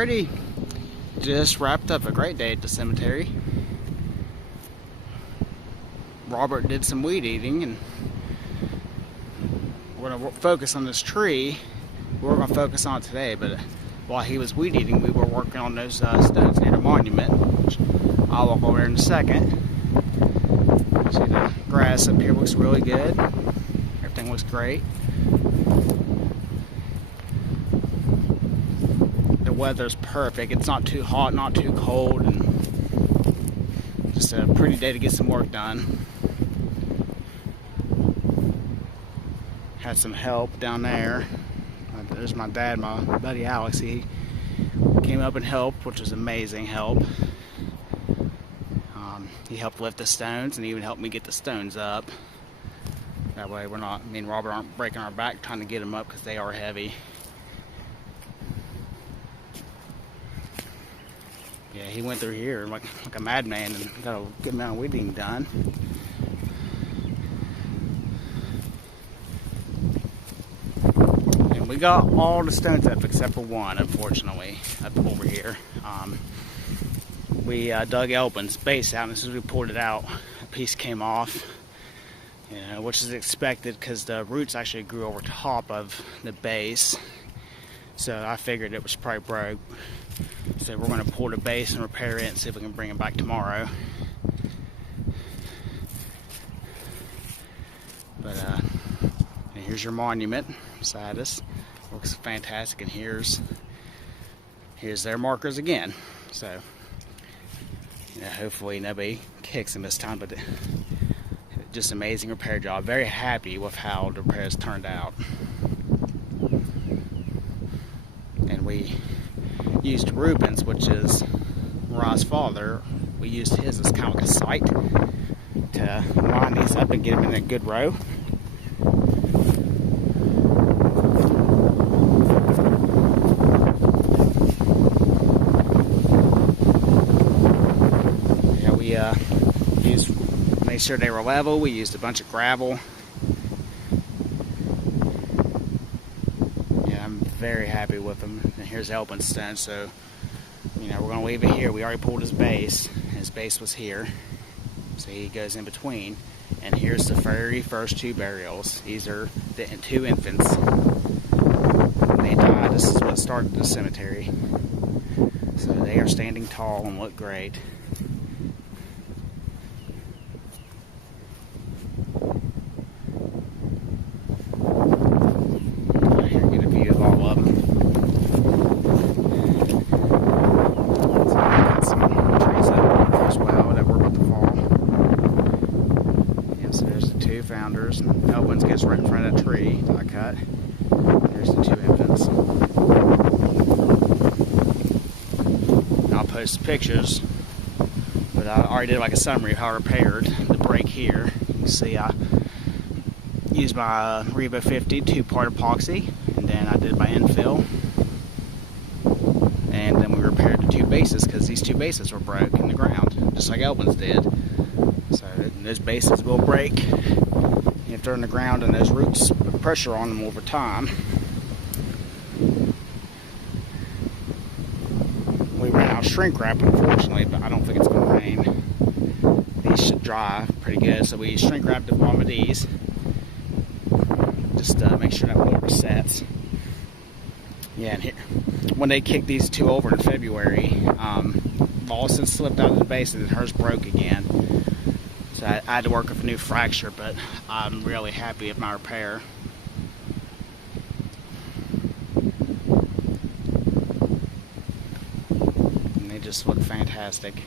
Alrighty, just wrapped up a great day at the cemetery. Robert did some weed eating, and we're going to focus on this tree. We're going to focus on it today, but while he was weed eating, we were working on those stones near the monument, which I'll walk over in a second. See, the grass up here looks really good. Everything looks great. The weather's perfect. It's not too hot, not too cold, and just a pretty day to get some work done. Had some help down there. There's my dad, my buddy Alex. He came up and helped, which was amazing help. He helped lift the stones and even helped me get the stones up. That way we're not, me and Robert aren't breaking our back trying to get them up because they are heavy. Yeah, he went through here like a madman and got a good amount of weeding done. And we got all the stones up except for one, unfortunately, up over here. We dug Elbin's base out, and as soon as we pulled it out, a piece came off, which is expected because the roots actually grew over top of the base. So I figured it was probably broke. So we're going to pull the base and repair it and see if we can bring it back tomorrow. But and here's your monument beside us. Looks fantastic, and here's their markers again. So hopefully nobody kicks them this time, but just amazing repair job. Very happy with how the repairs turned out. And we used Reuben's, which is Ra's father. We used his as kind of like a site to line these up and get them in a good row. Made sure they were level. We used a bunch of gravel. Yeah, I'm very happy with them. And here's Elbin's stone, so we're going to leave it here. We already pulled his base. His base was here, so he goes in between. And here's the very first two burials. These are the two infants. When they died, this is what started the cemetery. So they are standing tall and look great. Founders, and Elbin's gets right in front of the tree I cut. There's the two infants. And I'll post pictures, but I already did like a summary of how I repaired the break here. You can see I used my Revo 50 two-part epoxy, and then I did my infill, and then we repaired the two bases because these two bases were broke in the ground, just like Elbin's did. So those bases will break if they're in the ground, and those roots put pressure on them over time. We ran out of shrink wrap, unfortunately, but I don't think it's going to rain. These should dry pretty good, so we shrink wrapped the bottom of these just to make sure that mortar sets. Yeah, and here, when they kicked these two over in February, Lawson slipped out of the base and hers broke again. So I had to work with a new fracture, but I'm really happy with my repair. And they just look fantastic.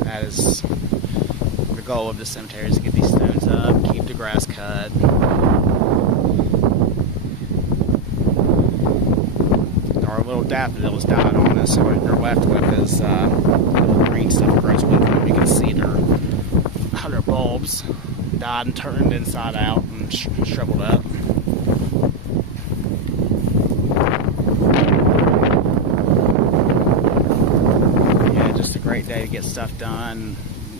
That is the goal of the cemetery, is to get these stones up, keep the grass cut. Our little daffodils died on us, so what they're left with is little green stuff grows with them. You can see their bulbs died and turned inside out and shriveled up. Yeah, just a great day to get stuff done.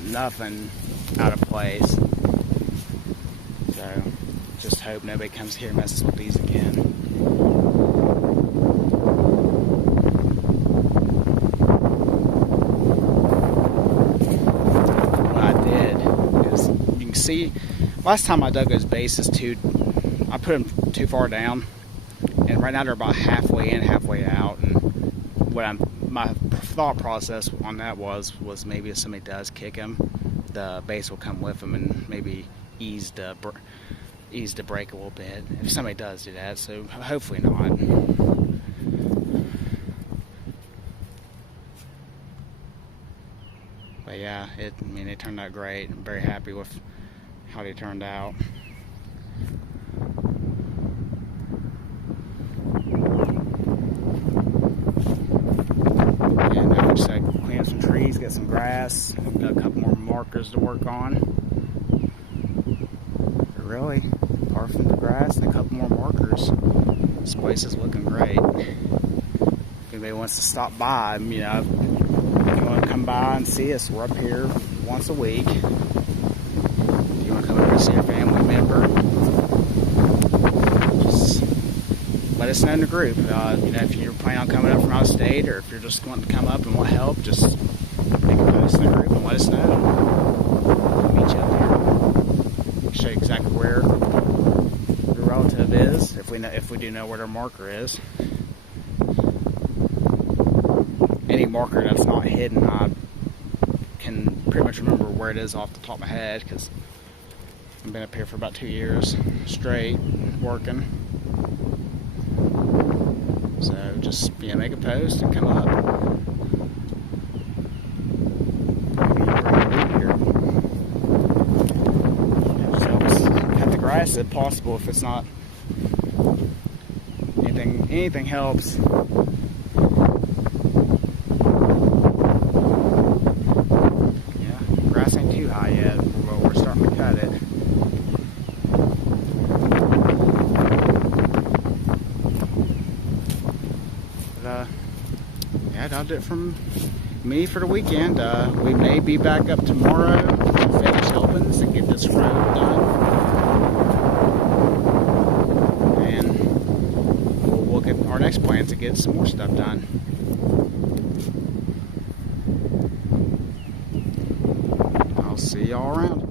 Nothing out of place. So Just hope nobody comes here and messes with these again. What I did is, you can see, last time I dug those bases I put them too far down, and right now they're about halfway in, halfway out. And my thought process on that was maybe if somebody does kick him, the base will come with him and maybe ease the break a little bit if somebody does do that. So hopefully not. But yeah, it turned out great. I'm very happy with how they turned out. And now we just gotta clean up some trees, get some grass. We've got a couple more markers to work on. But really, apart from the grass and a couple more markers, this place is looking great. If anybody wants to stop by, if you want to come by and see us, we're up here once a week. If you want to come over and see a family member, just let us know in the group. If you're planning on coming up from out of state, or if you're just wanting to come up and want help, just make a post in the group and let us know. We'll meet you up there. Show you exactly where your relative is, if we do know where their marker is. Any marker that's not hidden, I can pretty much remember where it is off the top of my head, because I've been up here for about 2 years straight working. So just make a post and come up. Just help us cut the grass if possible. If it's not anything helps. Grass ain't too high yet, but we're starting to cut it. But yeah, that'll do it from me for the weekend. We may be back up tomorrow to finish opens and get this road done. And we'll look at our next plans to get some more stuff done. I'll see y'all around.